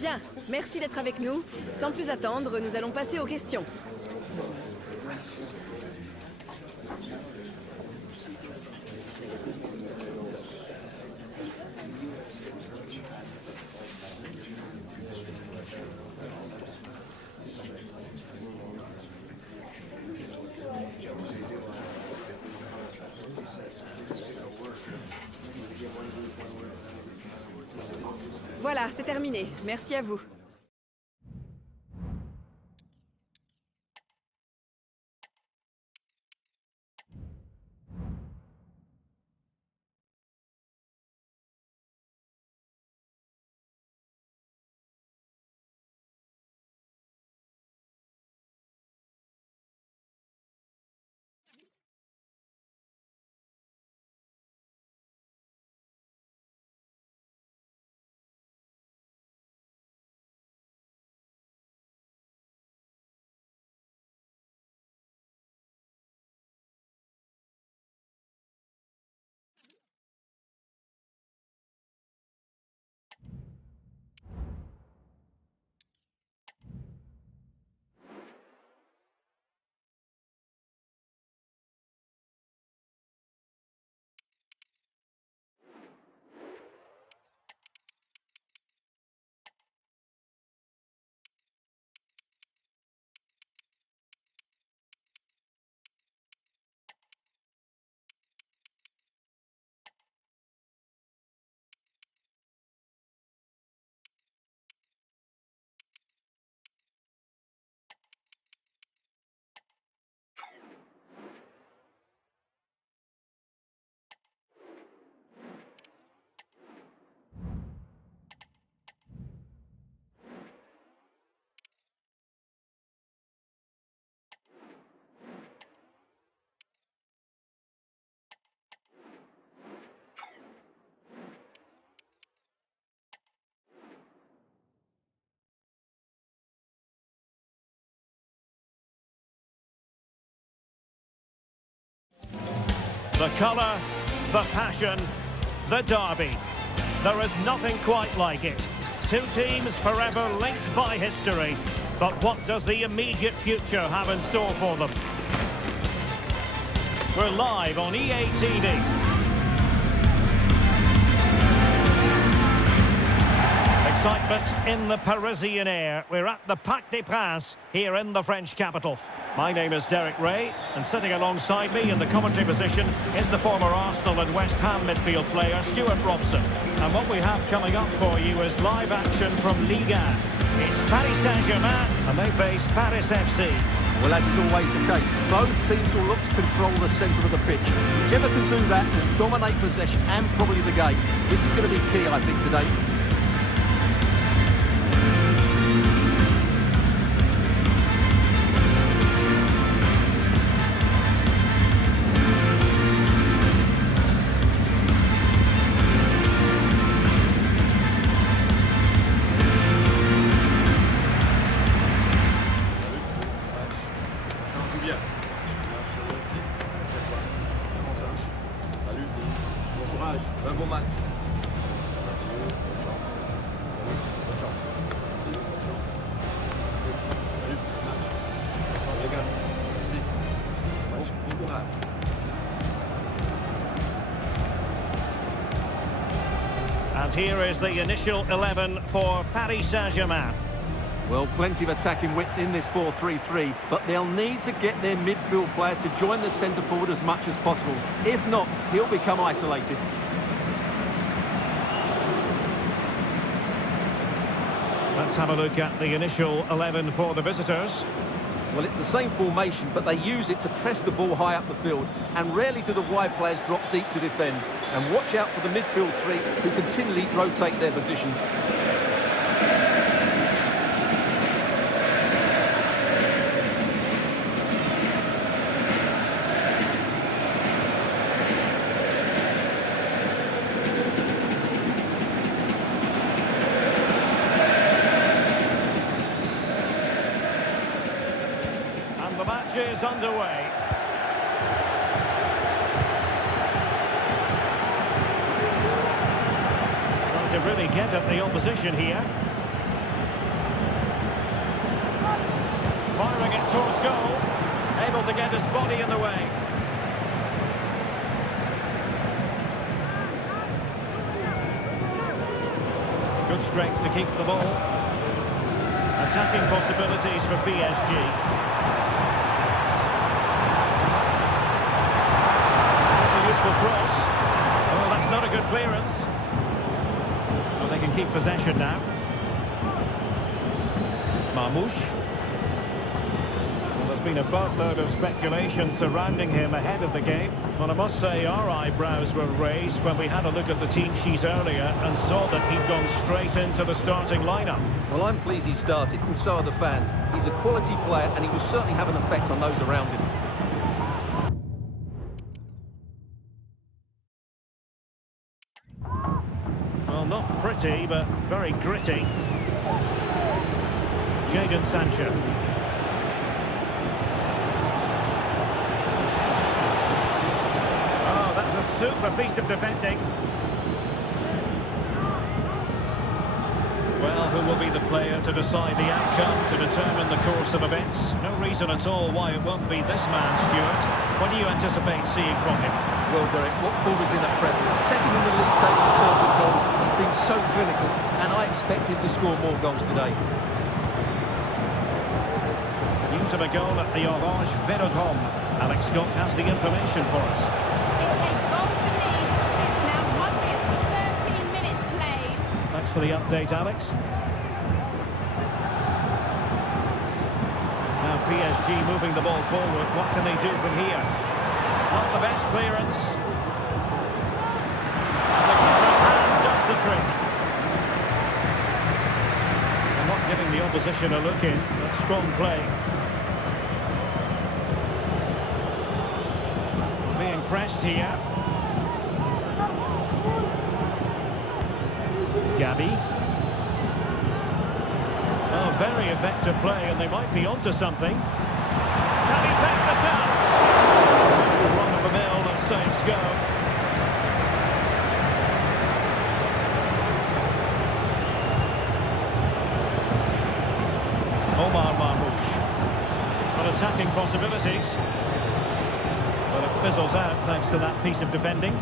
Bien, merci d'être avec nous. Sans plus attendre, nous allons passer aux questions. Voilà, c'est terminé. Merci à vous. The colour, the passion, the derby. There is nothing quite like it. Two teams forever linked by history. But what does the immediate future have in store for them? We're live on EA TV. Excitement in the Parisian air. We're at the Parc des Princes here in the French capital. My name is Derek Ray, and sitting alongside me in the commentary position is the former Arsenal and West Ham midfield player, Stuart Robson. And what we have coming up for you is live action from Ligue 1. It's Paris Saint-Germain, and they face Paris FC. Well, as is always the case, both teams will look to control the centre of the pitch. Whichever can do that will dominate possession and probably the game. This is going to be key, I think, today. Un bon match. Bonne chance. Salut. Bonne chance. Merci. Bonne chance. Merci. Salut. Match. Bonne chance les gars. Merci. Bon courage. And here is the initial 11 for Paris Saint-Germain. Well, plenty of attacking width in this 4-3-3, but they'll need to get their midfield players to join the centre forward as much as possible. If not, he'll become isolated. Let's have a look at the initial 11 for the visitors. Well, it's the same formation, but they use it to press the ball high up the field, and rarely do the wide players drop deep to defend. And watch out for the midfield three, who continually rotate their positions. The match is underway. Trying to really get at the opposition here. Moving it towards goal. Able to get his body in the way. Good strength to keep the ball. Attacking possibilities for PSG. That's a useful cross. Oh, that's not a good clearance. Well, they can keep possession now. Marmoush. Well, there's been a boatload of speculation surrounding him ahead of the game. But I must say our eyebrows were raised when we had a look at the team sheet earlier and saw that he'd gone straight into the starting lineup. Well, I'm pleased he started, and so are the fans. He's a quality player, and he will certainly have an effect on those around him. Well, not pretty, but very gritty. Jadon Sancho. Oh, that's a super piece of defending. Well, who will be the player to decide the outcome, to determine the course of events? No reason at all why it won't be this man, Stuart. What do you anticipate seeing from him? Well, Derek, what form is in at present? Second in the league table in terms of goals. He's been so clinical, and I expect him to score more goals today. News of a goal at the Orange Vélodrome. Alex Scott has the information for us. It's a goal for Nice. It's now 1 minute, 13 minutes played. Thanks for the update, Alex. Now PSG moving the ball forward. What can they do from here? Not the best clearance. And the keeper's hand does the trick. And not giving the opposition a look in. That's strong play. Being pressed here. Gabi. Oh, very effective play, and they might be onto something. Can he take the chance? It's the run of the mill that saves go. Omar Marmoush. But attacking possibilities. Well, it fizzles out thanks to that piece of defending.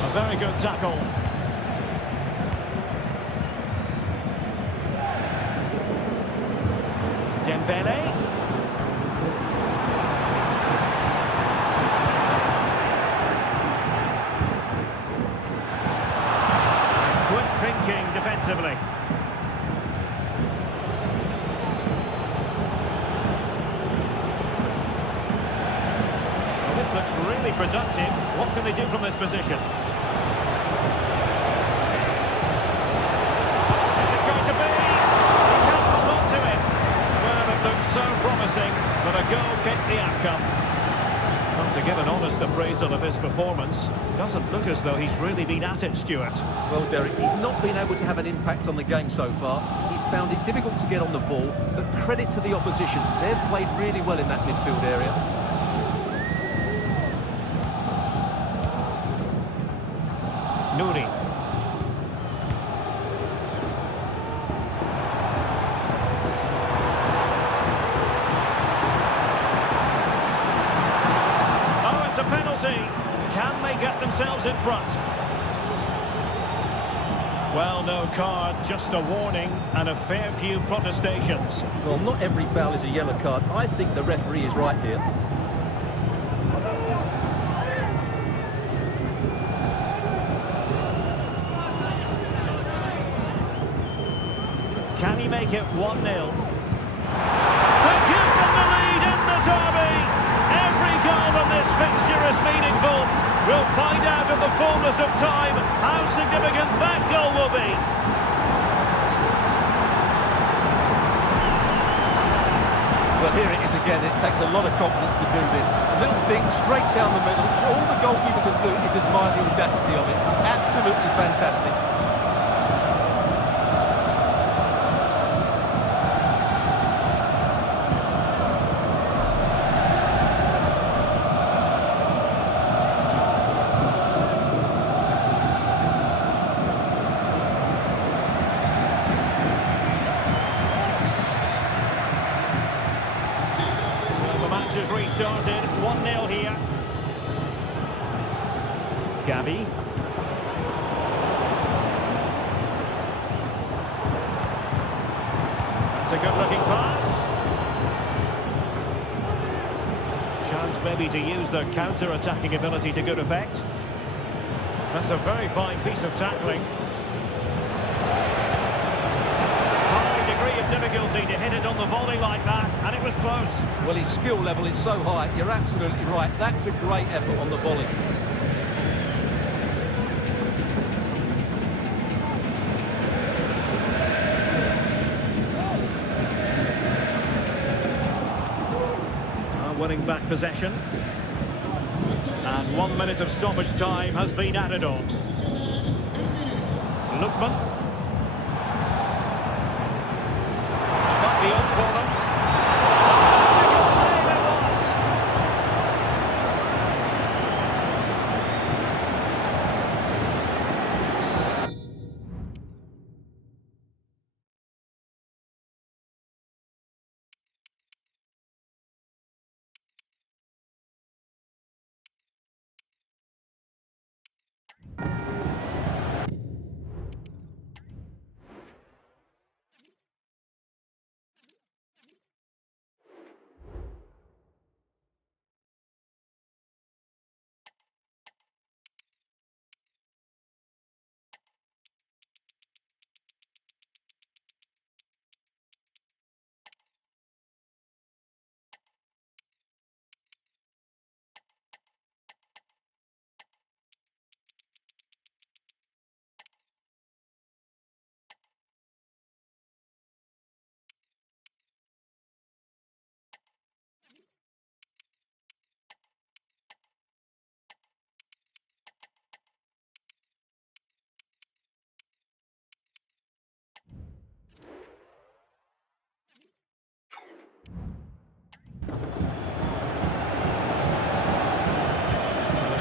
A very good tackle. Dembele. Quick thinking defensively. This looks really productive. What can they do from this position? Is it going to be? He can't hold on to it. Well, it looks so promising, but a goal kicked the outcome. Well, to give an honest appraisal of his performance, doesn't look as though he's really been at it, Stuart. Well, Derek, he's not been able to have an impact on the game so far. He's found it difficult to get on the ball, but credit to the opposition. They've played really well in that midfield area. Nouri. Oh, it's a penalty. Can they get themselves in front? Well, no card, just a warning and a fair few protestations. Well, not every foul is a yellow card. I think the referee is right here. Can he make it 1-0? To give them the lead in the derby! Every goal from this fixture is meaningful. We'll find out in the fullness of time how significant that goal will be. Here it is again. It takes a lot of confidence to do this. A little thing straight down the middle. All the goalkeeper can do is admire the audacity of it. Absolutely fantastic. Has restarted, 1-0 here. Gavi. That's a good-looking pass. Chance maybe to use their counter-attacking ability to good effect. That's a very fine piece of tackling. Difficulty to hit it on the volley like that, and it was close. Well, his skill level is so high, you're absolutely right. That's a great effort on the volley. Winning back possession. And 1 minute of stoppage time has been added on. Lookman. The on for them. Tactical save it was.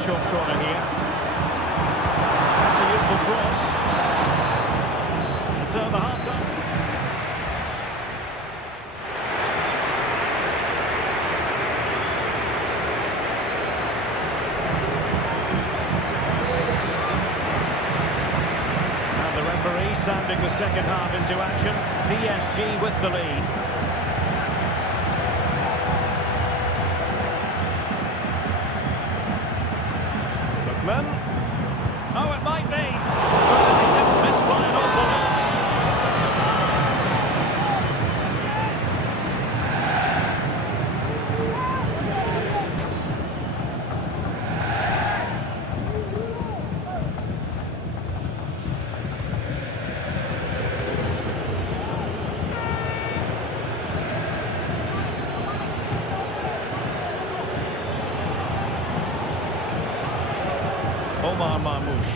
Short corner here. That's a useful cross. And so the half-time. And the referee standing the second half into action. PSG with the lead. Oh, it might be. But they didn't miss by an awful lot. Omar Marmoush.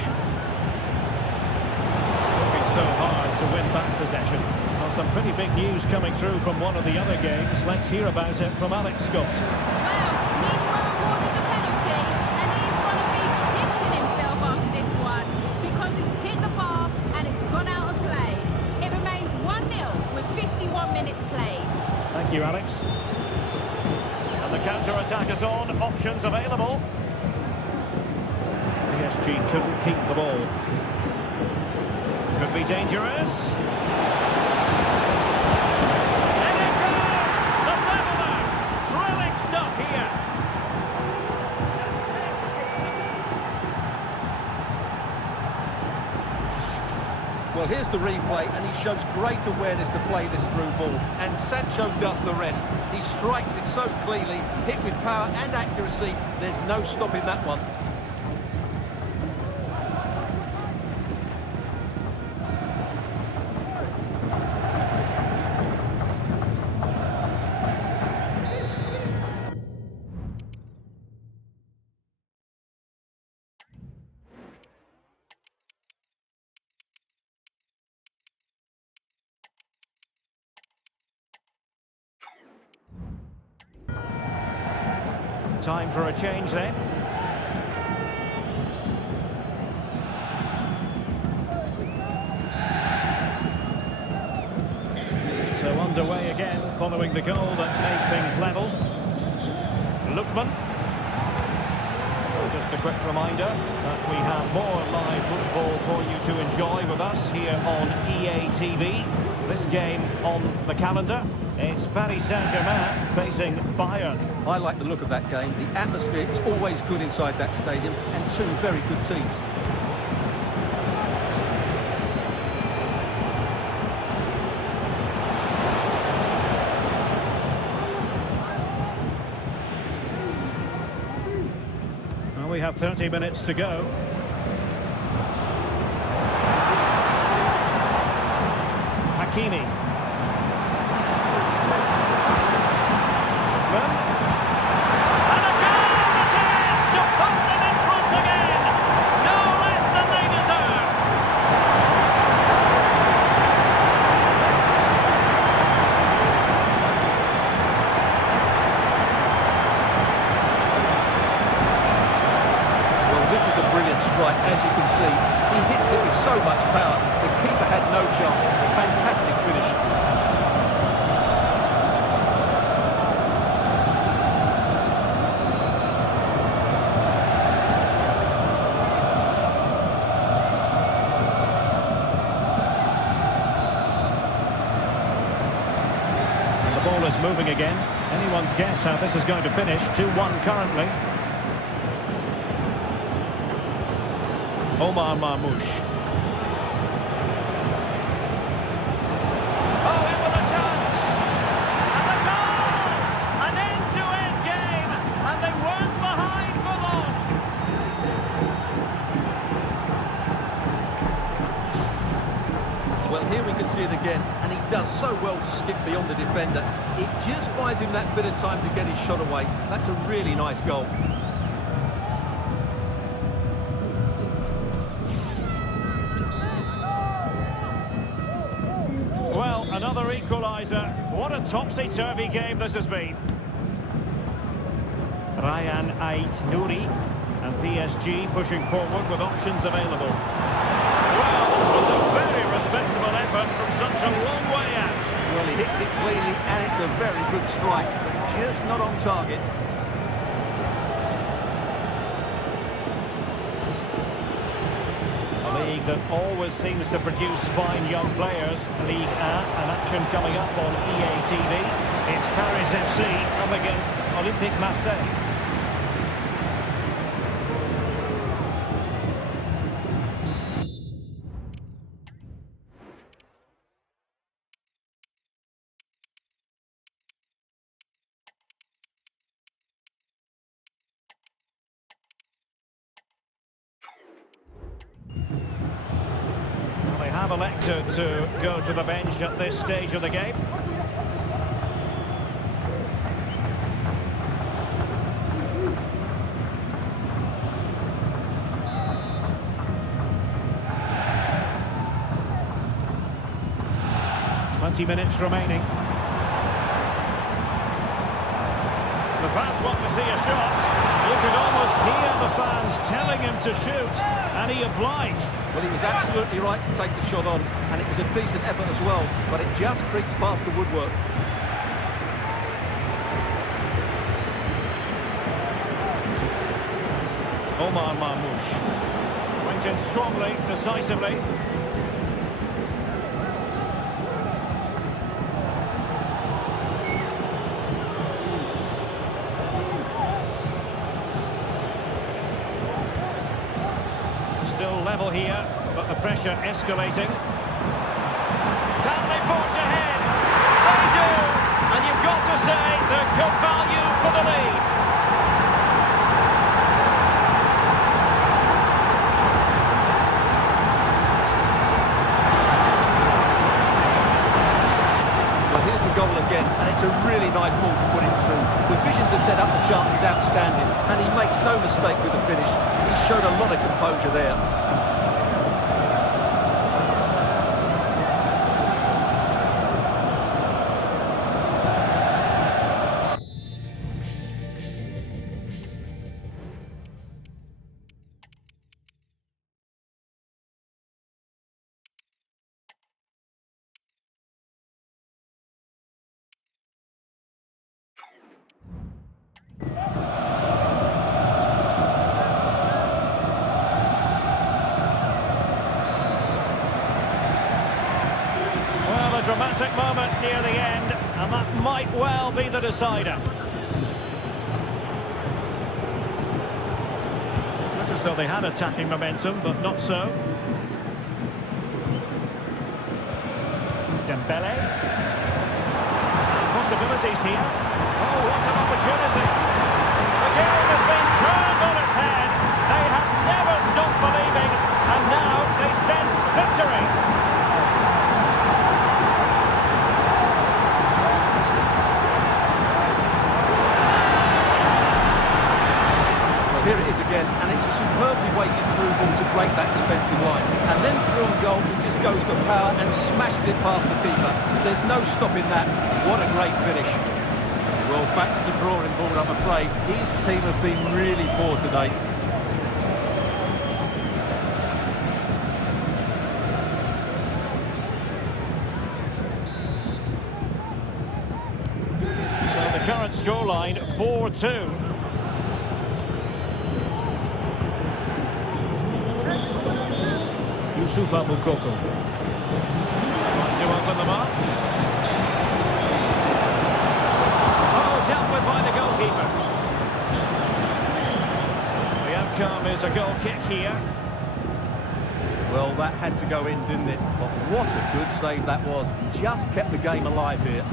Working so hard to win back possession. Well, some pretty big news coming through from one of the other games. Let's hear about it from Alex Scott. Well, he's well awarded the penalty, and he's going to be kicking himself after this one because it's hit the bar and it's gone out of play. It remains 1-0 with 51 minutes played. Thank you, Alex. And the counter-attack is on. Options available. PSG couldn't keep the ball. Could be dangerous. And it goes! The leveller! Thrilling stuff here. Well, here's the replay, and he shows great awareness to play this through ball. And Sancho does the rest. He strikes it so cleanly, hit with power and accuracy. There's no stopping that one. Time for a change then. So underway again, following the goal that made things level. Lookman. Just a quick reminder that we have more live football for you to enjoy with us here on EA TV. This game on the calendar, it's Paris Saint-Germain facing Bayern. I like the look of that game. The atmosphere is always good inside that stadium, and two very good teams. Well, we have 30 minutes to go. Hakimi. And a goal it is to put them in front again. No less than they deserve. Well, this is a brilliant strike, as you can see. He hits it with so much power. The keeper had no chance. Fantastic finish. And the ball is moving again. Anyone's guess how this is going to finish. 2-1 currently. Omar Marmoush. Oh, in with a chance! And the goal! An end-to-end game, and they weren't behind for long. Well, here we can see it again, and he does so well to skip beyond the defender. It just buys him that bit of time to get his shot away. That's a really nice goal. Well, another equaliser. What a topsy-turvy game this has been. Ryan Ait-Nouri and PSG pushing forward with options available. Well, it was a very respectable effort from such a long way out. Well, he hits it cleanly, and it's a very good strike, but just not on target. A league that always seems to produce fine young players. Ligue 1, an action coming up on EA TV. It's Paris FC up against Olympique Marseille. They have elected to go to the bench at this stage of the game. Minutes remaining. The fans want to see a shot. You could almost hear the fans telling him to shoot, and he obliged. Well, he was absolutely right to take the shot on, and it was a decent effort as well, but it just creeps past the woodwork. Omar Marmoush went in strongly, decisively. Still level here, but the pressure escalating. Can they forge ahead? They do! And you've got to say they're good value for the lead. Well, here's the goal again, and it's a really nice ball to put it through. The vision to set up the chance is outstanding, and he makes no mistake with the finish. He showed a lot of composure there. might well be the decider. Look as though they had attacking momentum, but not so. Dembele. Possibilities here. Oh, what an opportunity. The game has been turned on its head. They have never stopped believing, and now they sense victory. Well, here it is again, and it's a superbly weighted through ball to break that defensive line. And then through on goal, he just goes for power and smashes it past the keeper. There's no stopping that. What a great finish. Well, back to the drawing board, I'm afraid. His team have been really poor today. So the current scoreline, 4-2. Youssoufa Moukoko. To open them up. Oh, dealt with by the goalkeeper. The outcome is a goal kick here. Well, that had to go in, didn't it? But what a good save that was. Just kept the game alive here.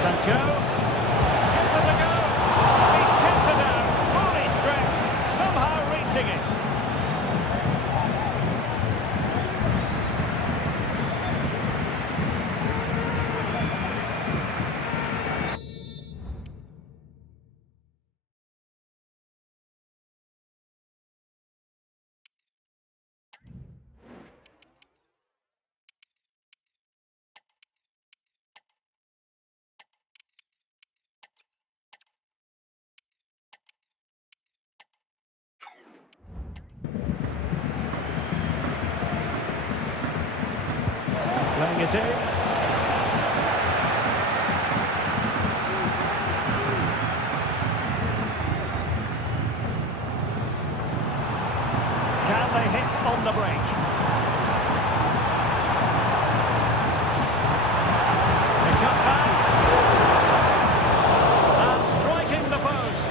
Sancho. Into the goal. He's tipped it down. Fully stretched. Somehow reaching it. Playing it in. Can they hit on the break? They cut back. And striking the post.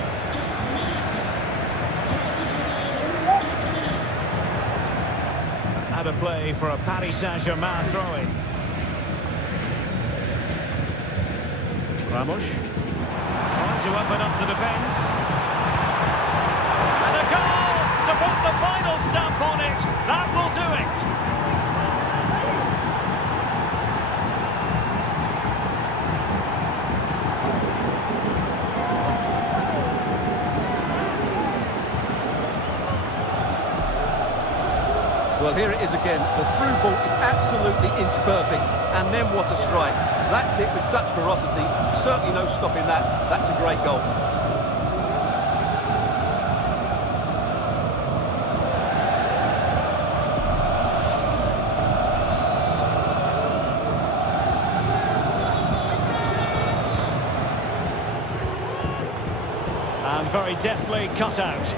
Out of play for a Paris Saint-Germain throw-in. Ramos trying to open up the defence. And a goal to put the final stamp on it. That will do it. Well, here it is again. The through ball is absolutely inch perfect. And then what a strike. That's hit with such ferocity. Certainly no stopping that. That's a great goal. And very deftly cut out.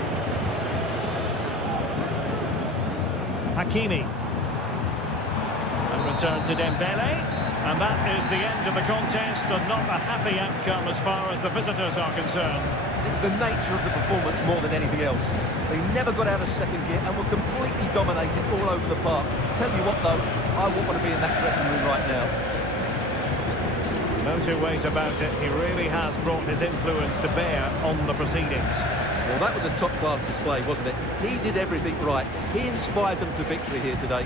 Hakimi. And return to Dembele. And that is the end of the contest, and not a happy outcome as far as the visitors are concerned. It was the nature of the performance more than anything else. They never got out of second gear and were completely dominated all over the park. Tell you what, though, I wouldn't want to be in that dressing room right now. No two ways about it. He really has brought his influence to bear on the proceedings. Well, that was a top-class display, wasn't it? He did everything right. He inspired them to victory here today.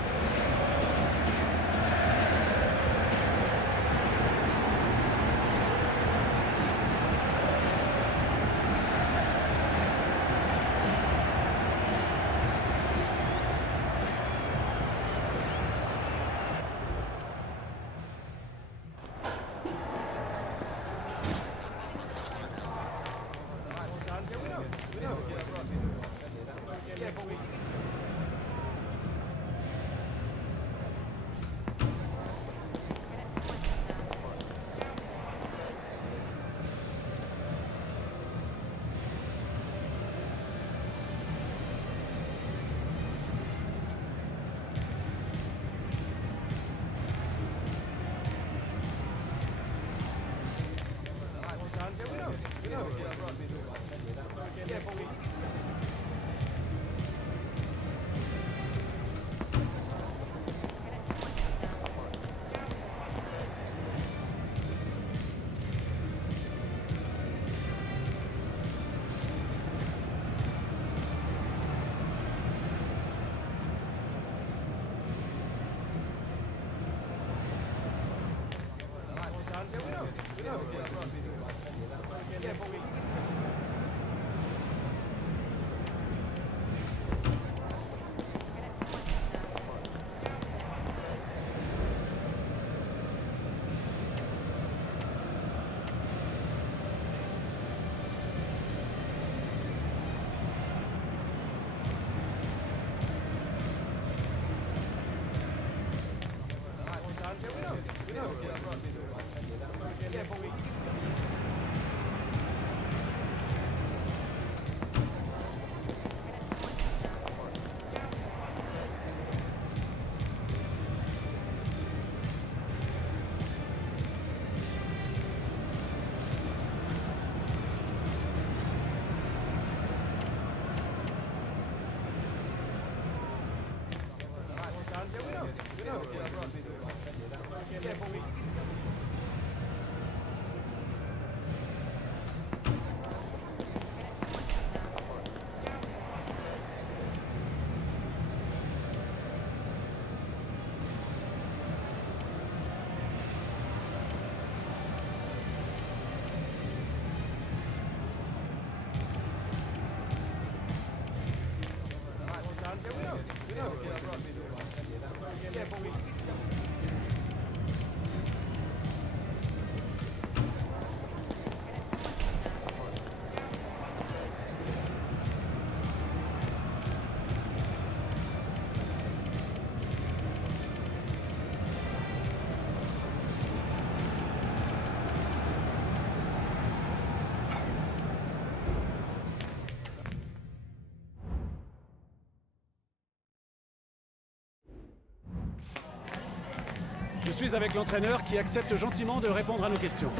Je suis avec l'entraîneur qui accepte gentiment de répondre à nos questions.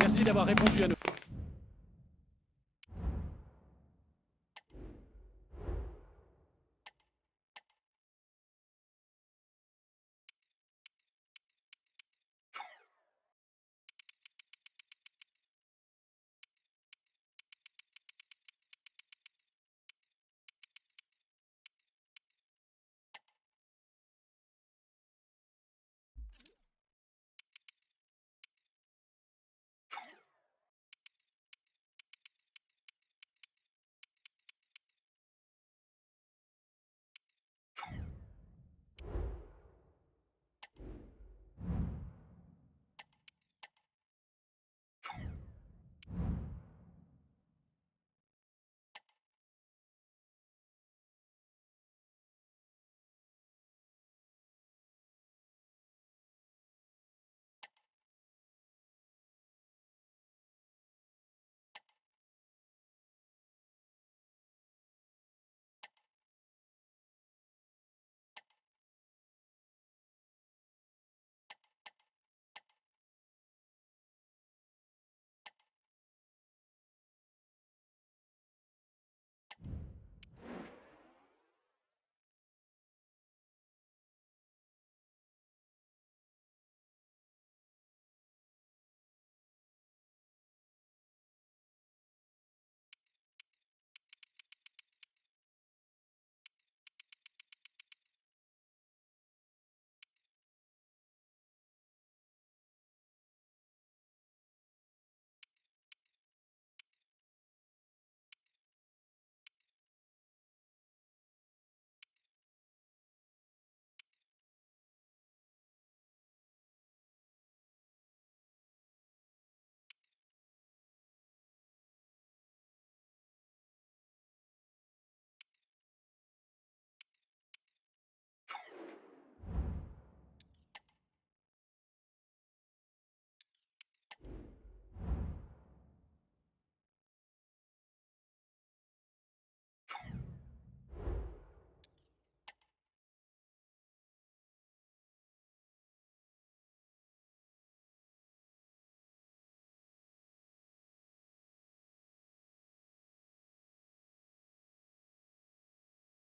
Merci d'avoir répondu à nos...